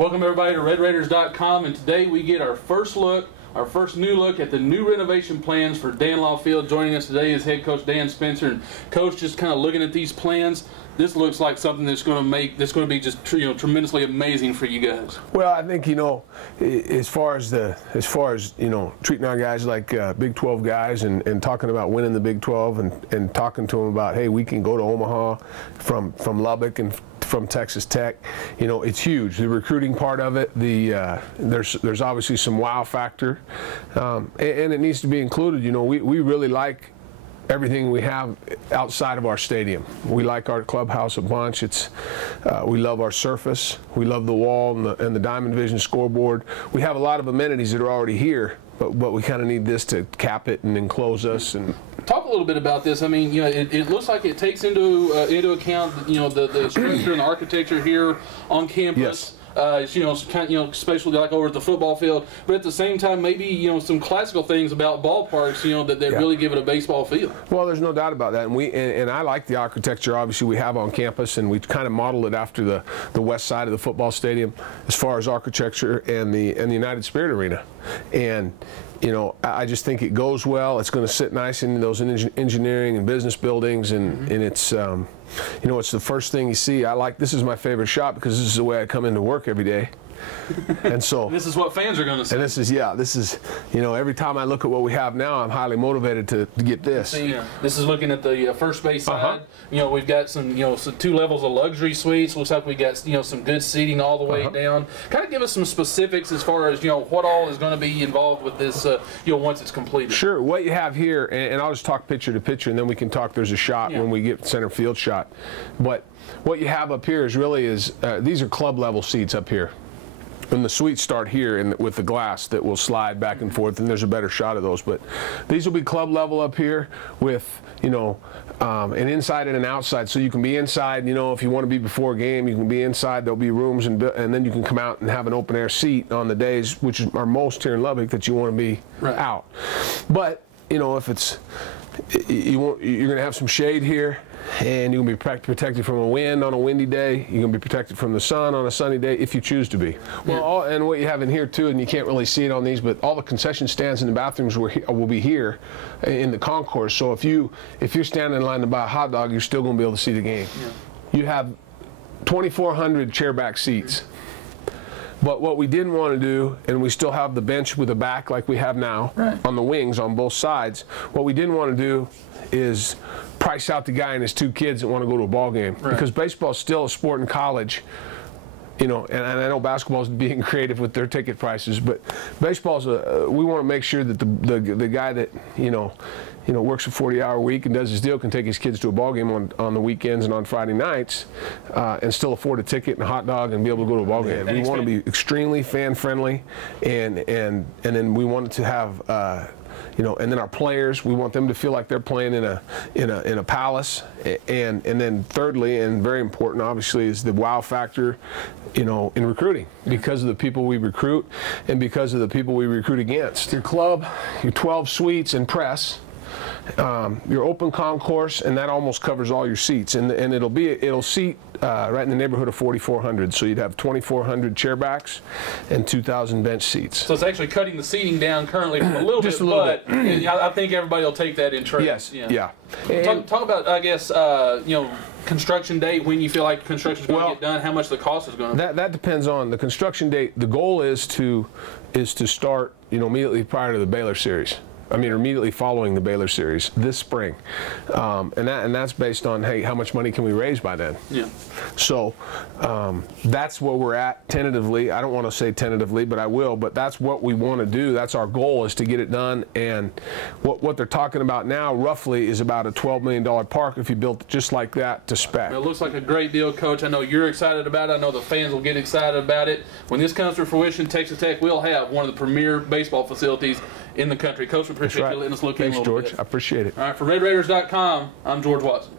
Welcome everybody to RedRaiders.com, and today we get our first new look at the new renovation plans for Danlaw Field. Joining us today is head coach Dan Spencer. And coach, just kind of looking at these plans, this looks like something that's going to be just tremendously amazing for you guys. Well, I think as far as treating our guys like Big 12 guys and talking about winning the Big 12 and talking to them about, hey, we can go to Omaha from Lubbock and from Texas Tech, it's huge. The recruiting part of it, there's obviously some wow factor, and it needs to be included. We really like everything we have outside of our stadium. We like our clubhouse a bunch. We love our surface. We love the wall and the Diamond Vision scoreboard. We have a lot of amenities that are already here, but we kind of need this to cap it and enclose us. And talk a little bit about this. I mean, it looks like it takes into account the structure and the architecture here on campus. Yes. Especially like over at the football field, but at the same time, maybe some classical things about ballparks, that really give it a baseball feel. Well, there's no doubt about that, and I like the architecture. Obviously, we have on campus, and we kind of modeled it after the west side of the football stadium, as far as architecture and the United Spirit Arena, and. I just think it goes well. It's going to sit nice in those engineering and business buildings, and it's it's the first thing you see. This is my favorite shot because this is the way I come into work every day. And so this is what fans are going to see. And this is every time I look at what we have now, I'm highly motivated to get this. This is looking at the first base side. We've got some 2 levels of luxury suites. Looks like we got some good seating all the way down. Kind of give us some specifics as far as what all is going to be involved with this once it's completed. Sure. What you have here, and I'll just talk picture to picture, and then we can talk. There's a shot when we get center field shot. But what you have up here is these are club level seats up here. And the suites start here with the glass that will slide back and forth, and there's a better shot of those. But these will be club level up here with, an inside and an outside. So you can be inside, if you want to be before a game, you can be inside. There'll be rooms, and then you can come out and have an open air seat on the days, which are most here in Lubbock, that you want to be out. But, if it's, you're going to have some shade here. And you're going to be protected from a wind on a windy day. You're going to be protected from the sun on a sunny day if you choose to be. Well, and what you have in here too, and you can't really see it on these, but all the concession stands in the bathrooms will be here in the concourse. So if you're standing in line to buy a hot dog, you're still going to be able to see the game. You have 2,400 chairback seats. But what we didn't want to do, and we still have the bench with a back like we have now on the wings on both sides, what we didn't want to do is price out the guy and his 2 kids that want to go to a ball game. Because baseball is still a sport in college, and I know basketball is being creative with their ticket prices, but baseball's we want to make sure that the guy that works a 40-hour week and does his deal can take his kids to a ball game on the weekends and on Friday nights and still afford a ticket and a hot dog and be able to go to a ball game. We want to be extremely fan friendly, and then we want to have and then our players, we want them to feel like they're playing in a palace, and then thirdly, and very important obviously, is the wow factor in recruiting, because of the people we recruit and because of the people we recruit against. Your club, your 12 suites and press, your open concourse, and that almost covers all your seats, and it'll seat right in the neighborhood of 4,400. So you'd have 2,400 chairbacks and 2,000 bench seats. So it's actually cutting the seating down currently from a little bit, but I think everybody will take that in trade. Yes. Yeah. Talk about, I guess, construction date, when you feel like construction is going to get done, how much the cost is going to be. That depends on the construction date. The goal is to start immediately prior to the Baylor series. Immediately following the Baylor series this spring, and that's based on, hey, how much money can we raise by then? So that's where we're at tentatively. I don't want to say tentatively, but I will. But that's what we want to do. That's our goal, is to get it done. And what they're talking about now, roughly, is about a $12 million park if you built it just like that to spec. It looks like a great deal, Coach. I know you're excited about it. I know the fans will get excited about it. When this comes to fruition, Texas Tech will have one of the premier baseball facilities in the country. Coach, we appreciate you letting us look in a little bit. Thanks, George. I appreciate it. All right, for RedRaiders.com, I'm George Watson.